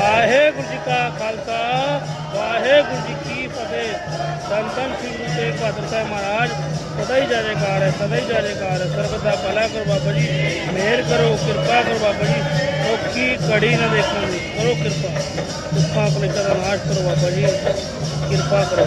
ਵਾਹਿਗੁਰੂ ਜੀ ਕਾ ਖਾਲਸਾ ਵਾਹਿਗੁਰੂ ਜੀ ਕੀ ਫਤਿਹ ਧੰਨ ਧੰਨ ਸ੍ਰੀ ਗੁਰੂ ਤੇਗ ਬਹਾਦਰ ਸਾਹਿਬ ਮਹਾਰਾਜ ਸਦਾ ਹੀ ਜਾਜੇਕਾਰ ਹੈ ਸਦਾ ਹੀ ਜਾਜੇਕਾਰ ਹੈ ਸਰਬਤ ਦਾ ਭਲਾ ਕਰੋ ਬਾਬਾ ਜੀ ਮਿਹਰ ਕਰੋ ਕਿਰਪਾ ਕਰੋ ਬਾਬਾ ਜੀ ਔਖੀ ਘੜੀ ਨਾ ਦੇਖਣ ਦੀ ਕਰੋ ਕਿਰਪਾ ਦੁੱਖਾਂ ਕਲੇਸ਼ਾਂ ਦਾ ਨਾਸ਼ ਕਰੋ ਬਾਬਾ ਜੀ ਕਿਰਪਾ ਕਰੋ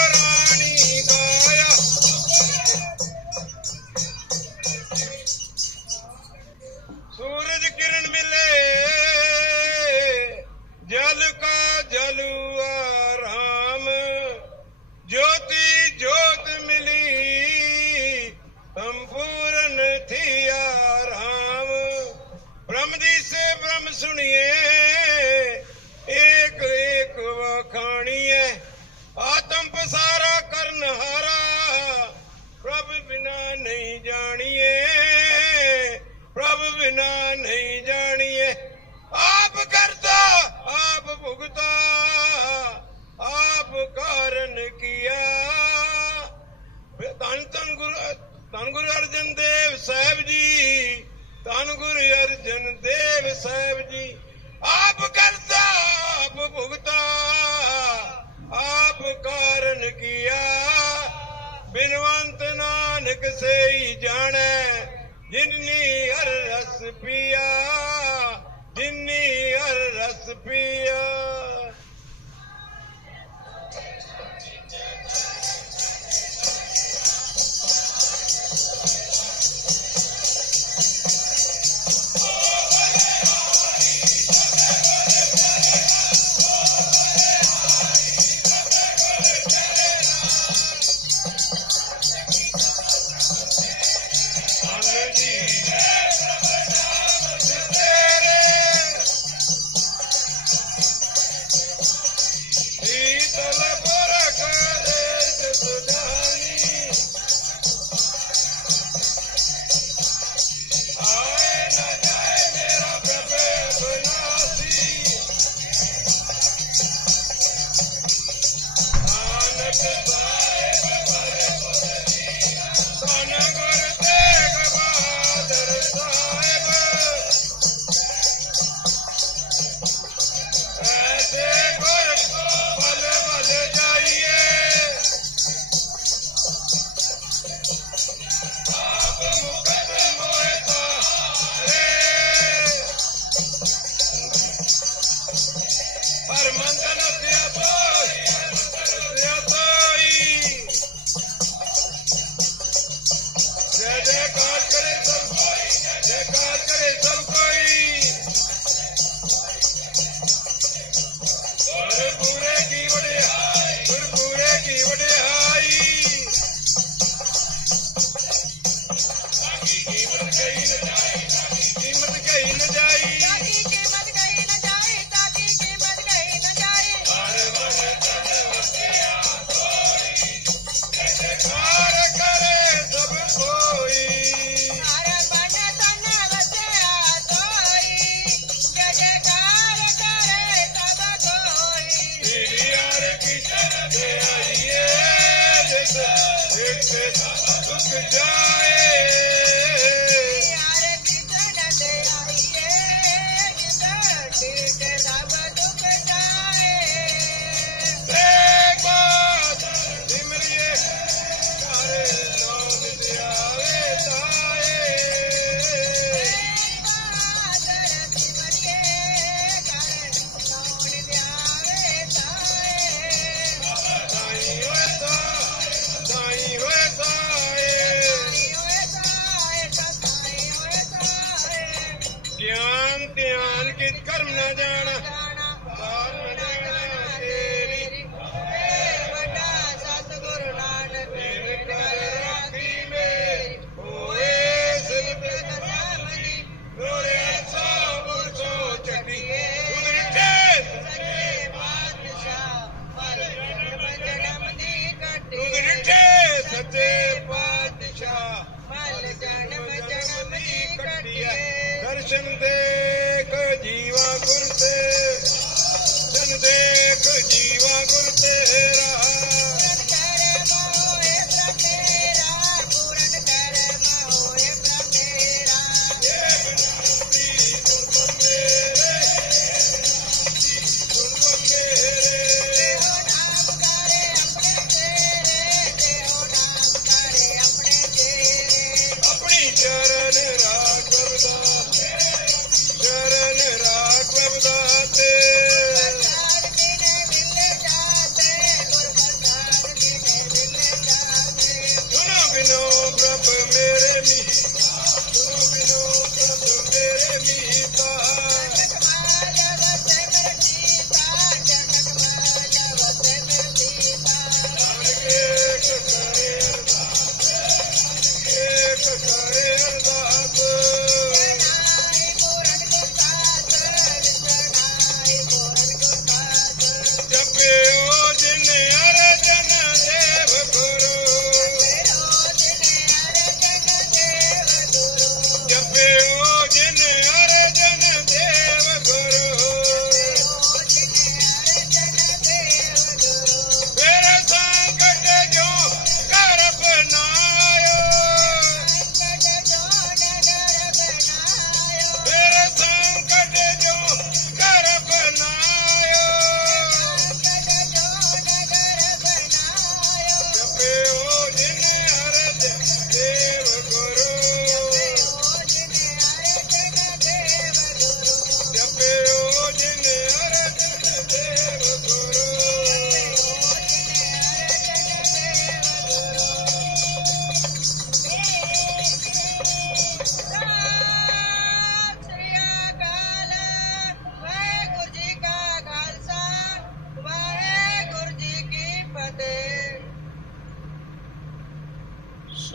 Lord. ਕਿਸੇ ਹੀ ਜਾਣੈ ਜਿੰਨੀ ਹਰ ਰਸ ਪੀਆ ਜਿੰਨੀ ਹਰ ਰਸ ਪੀਆ।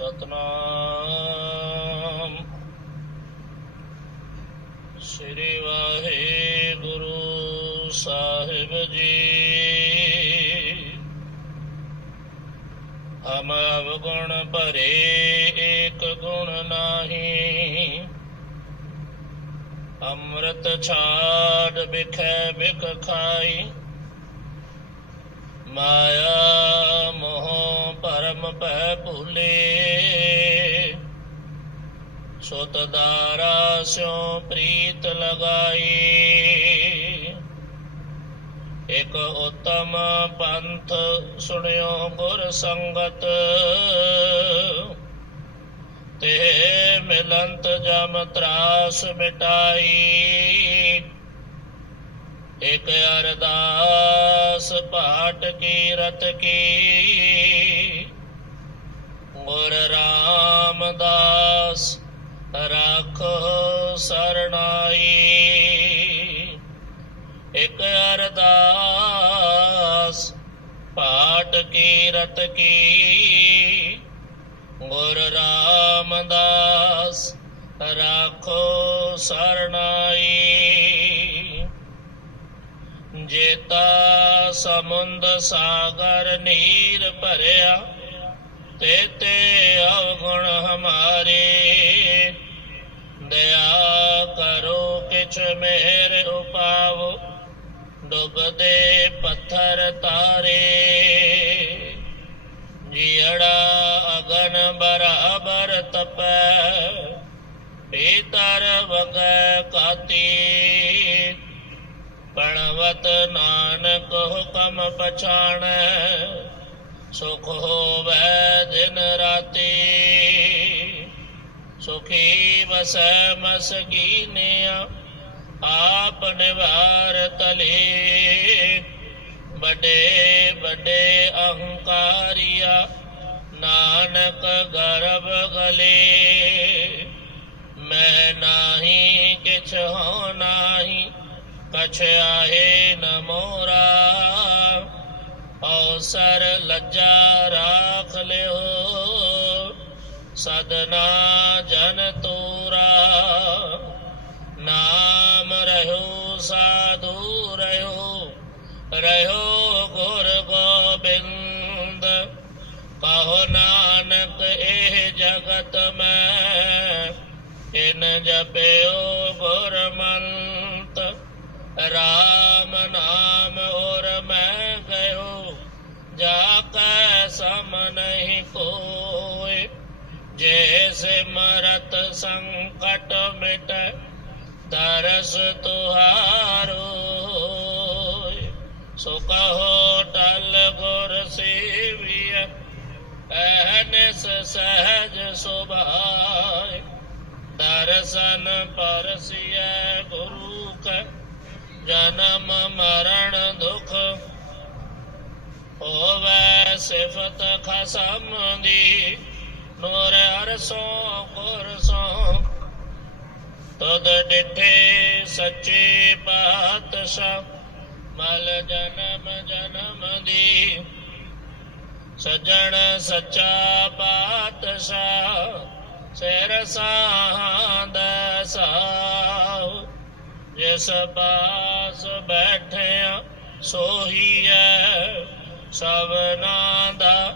सतनाम श्री वाहे गुरु साहिब जी। हम अवगुण परे एक गुण नाही। अमृत छाड़ बिख बिख खाई। माया बह भूले सुत दारा स्यो प्रीत लगाई। एक उत्तम पंथ सुनियो गुर संगत। ते मिलंत जम त्रास मिटाई। एक अरदास पाठ की रत की। ਗੁਰ ਰਾਮਦਾਸ ਰੱਖੋ ਸਰਣਾਈ। ਇਕ ਅਰਦਾਸ ਪਾਟ ਕੀ ਰਤ ਕੀ। ਗੁਰ ਰਾਮਦਾਸ ਰੱਖੋ ਸਰਣਾਈ। ਜੇਤਾ ਸਮੁੰਦ ਸਾਗਰ ਨੀਰ ਭਰਿਆ तेते अवगुण हमारे। दया करो किच मेहर उपाव डुबदे पत्थर तारे। जियड़ा अगन बराबर तप पीतर वग काती। पणवत नानक हुकम पछाण सुख हो वह दिन राती, सुखी बस मस कीने आप निवार तले। बड़े बड़े अहंकारिया, नानक गर्भ गले। मैं नाही, किछ हो नाही, कछ आहे न मोरा। ਅਵਸਰ ਲੱਜਾ ਰਾਖ ਲਿਓ। ਸਦਨਾ ਜਨ ਤੋਰਾ, ਨਾਮ ਰਹਿਓ, ਸਾਧੂ ਰਹਿਓ। ਰਹਿਓ ਗੁਰ ਗੋਬਿੰਦ, ਕਹੋ ਨਾਨਕ ਇਹ ਜਗਤ ਮੈਂ। ਇਨ ਜਪਿਓ ਗੁਰ ਰਾਮ ਨਾਮ ਔਰ जैसे मरत संकट मिट, तरस तुहारो। सुख हो टल गुर सहज सुभाय। दर्शन परसिय गुरु क जन्म मरण दुख। हो सिफत खसम दी ਨੂਰ ਅਰਸੋਂ ਗੁਰਸੋਂ ਤਦ ਡਿਠੇ ਸੱਚੇ ਪਾਤਸ਼ਾਹ, ਮਲ ਜਨਮ ਜਨਮ ਦੀ। ਸਜਣ ਸੱਚਾ ਪਾਤਸ਼ਾਹ, ਸਿਰ ਸਾਹੰਦ ਸਾਹ। ਜਿਸ ਪਾਸ ਬੈਠਿਆ ਸੋਹੀਐ ਸਭਨਾ ਦਾ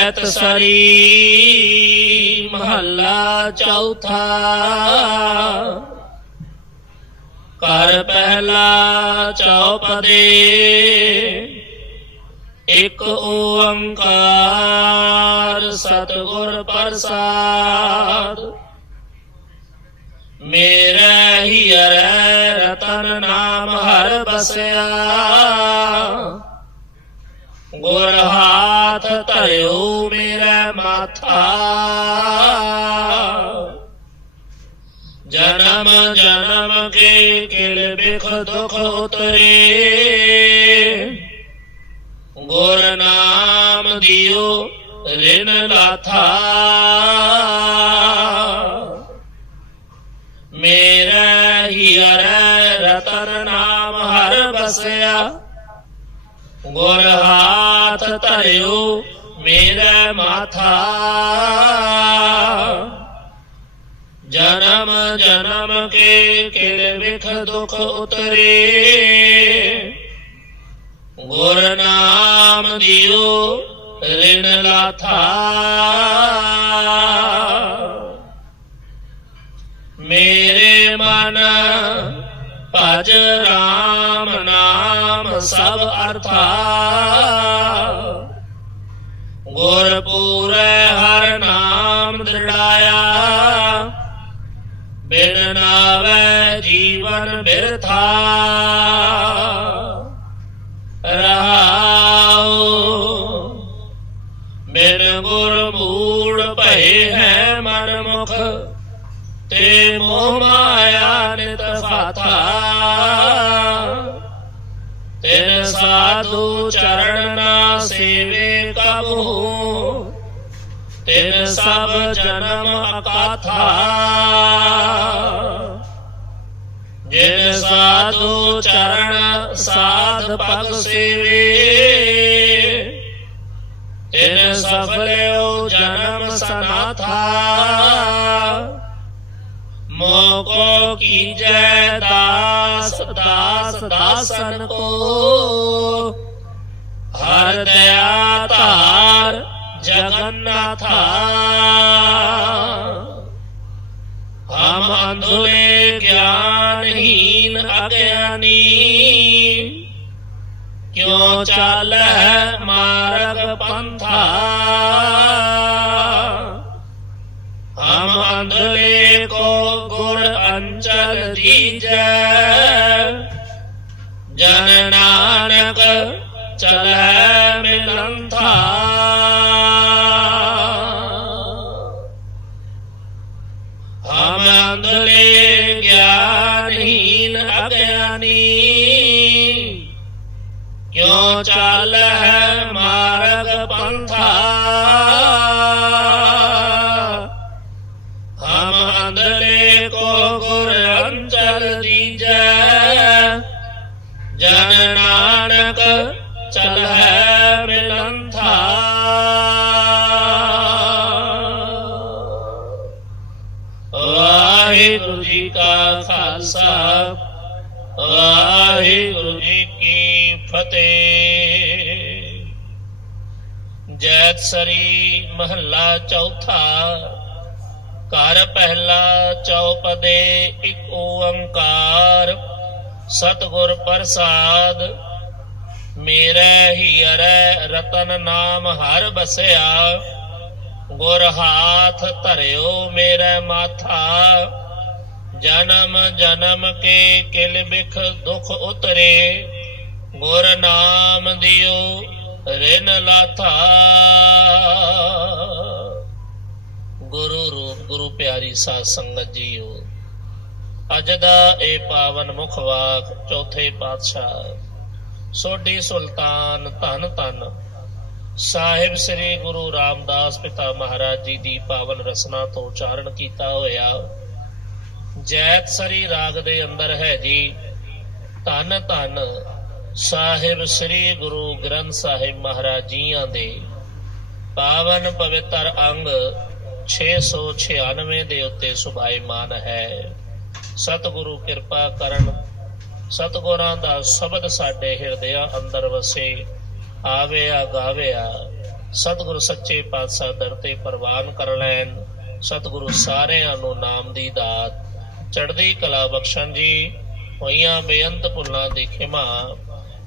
ਜੈਤ ਸਰੀ ਮਹੱਲਾ ਚੌਥਾ ਕਰ ਪਹਿਲਾ ਚੌਪਦੇ ਇਕ ਓੰਕਾਰ ਸਤਿਗੁਰ ਪ੍ਰਸਾਦ ਮੇਰੇ ਹੀਰੇ ਰਤਨ ਨਾਮ ਹਰ ਬਸਿਆ ਗੁਰ ਹਾਥ ਧਰਿਓ था जन्म जन्म के किल बिख दुख उतरे। गोर नाम दियो ऋण लाथा। मेरा ही अरे रतन नाम हर बसया। गोर हाथ तरयो मेरा माथा जन्म जन्म के किलबिख दुख उतरे। गुर नाम दियो ऋण लाथा। मेरे मन भज राम नाम सब अर्था। ਅਰਥਾ ਹਰ ਨਾਮ ਦ੍ਰਿੜਾਇਆ। ਬਿਨ ਨਾਵੈ ਜੀਵਨ ਬਿਰਥਾ। ਰਹਾਉ, ਬਿਨ ਗੁਰ ਮੂੜ ਭਏ ਹੈ ਮਨ ਮੁਖ ਤੇ ਮੋਹ ਮਾਇਆ ਨਿਤ ਫਾਥਾ। ਤਿਨ ਸਾਧੂ ਤਿਨ ਸਭ ਜਨਮ ਅਕਾਥਾ। ਜਿਨ ਸਾਧੂ ਚਰਨ ਸਾਧ ਪਗ ਸੇਵੇ। ਤਿਨ ਸਫਲਿਓ ਜਨਮ ਸਨਾਥਾ। ਮੋਕੋ ਕੀਜੈ ਦਾਸ ਦਾਸ ਦਾਸਨ ਕੋ था। हम अंधे ज्ञानहीन अज्ञानी। क्यों चाल है मारा நண்பா ਸਰੀ ਮਹੱਲਾ ਚੌਥਾ। ਘਰ ਪਹਿਲਾ ਚੌਪਦੇ ਇੱਕ ਓੰਕਾਰ। ਸਤਿਗੁਰ ਪ੍ਰਸਾਦ, ਮੇਰੇ ਹੀਰੇ ਰਤਨ ਨਾਮ ਹਰ ਬਸਿਆ। ਗੁਰ ਹਾਥ ਧਰਿਓ ਮੇਰੇ ਮਾਥਾ। ਜਨਮ ਜਨਮ ਕੇ ਕਿਲ ਬਿਖ ਦੁਖ ਉਤਰੇ। ਗੁਰ ਨਾਮ ਦਿਓ ਰਿਨ ਲਾਥਾ ਗੁਰੂ ਰੂਪ, ਗੁਰੂ ਪਿਆਰੀ ਸਾਧ ਸੰਗਤ ਜੀਓ, ਅੱਜ ਦਾ ਇਹ ਪਾਵਨ ਮੁਖ ਵਾਕ ਚੌਥੇ ਪਾਤਸ਼ਾਹ ਸੋਢੀ ਸੁਲਤਾਨ ਧੰਨ ਧੰਨ ਸਾਹਿਬ ਸ੍ਰੀ ਗੁਰੂ ਰਾਮਦਾਸ ਪਿਤਾ ਮਹਾਰਾਜ ਜੀ ਦੀ ਪਾਵਨ ਰਸਨਾ ਤੋਂ ਉਚਾਰਨ ਕੀਤਾ ਹੋਇਆ। ਜੈਤ ਸਰੀ ਰਾਗ ਦੇ ਅੰਦਰ ਹੈ ਜੀ, ਧਨ ਧਨ ਸਾਹਿਬ ਸ੍ਰੀ ਗੁਰੂ ਗ੍ਰੰਥ ਸਾਹਿਬ ਮਹਾਰਾਜ ਜੀਆਂ ਦੇ ਪਾਵਨ ਪਵਿੱਤਰ ਅੰਗ 696 ਦੇ ਉੱਤੇ ਸੁਭਾਈਮਾਨ ਹੈ। ਸਤਿਗੁਰੂ ਕਿਰਪਾ ਕਰਨ, ਸਤਿਗੁਰਾਂ ਦਾ ਸ਼ਬਦ ਸਾਡੇ ਹਿਰਦਿਆਂ ਅੰਦਰ ਵਸੇ, ਆਵਿਆ, ਗਾਵਿਆ। ਸਤਿਗੁਰੂ ਸੱਚੇ ਪਾਤਸ਼ਾਹ ਦਰ ਤੇ ਪ੍ਰਵਾਨ ਕਰ ਲੈਣ। ਸਤਿਗੁਰੂ ਸਾਰਿਆਂ ਨੂੰ ਨਾਮ ਦੀ ਦਾਤ। ਚੜ੍ਹਦੀ ਕਲਾ ਬਖਸ਼ਣ ਜੀ, ਹੋਈਆਂ ਬੇਅੰਤ ਭੁੱਲਾਂ ਦੀ ਖਿਮਾ।